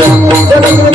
प्राइब